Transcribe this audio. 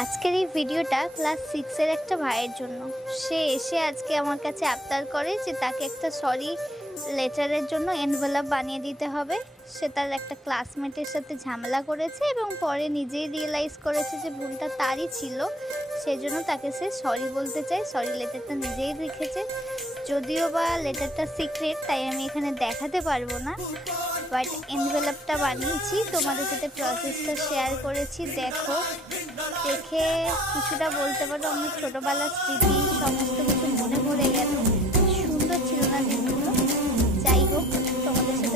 আজকের এই ভিডিওটা ক্লাস 6 এর একটা ভাইয়ের জন্য। সে এসে আজকে আমার কাছে আবদার করে যে তাকে একটা সরি লেটারের জন্য এনভেলপ বানিয়ে দিতে হবে। সে তার একটা ক্লাসমেটের সাথে ঝামেলা করেছে এবং পরে নিজেই রিয়েলাইজ করেছে যে ভুলটা তারই ছিল। সেজন্য তাকে সে সরি বলতে চায়, সরি লেটারটা নিজেই লিখেছে। যদিও বা লেটারটা সিক্রেট, তাই আমি এখানে দেখাতে পারবো না, বাট এনভেলপটা বানিয়েছি, তোমাদের সাথে প্রসেসটা শেয়ার করেছি। দেখে কিছুটা বলতে পারো আমার ছোটোবেলার স্মৃতি সমস্ত কিছু মনে পড়ে গেল। সুন্দর ছিল না দিনগুলো? যাই হোক, তোমাদের সাথে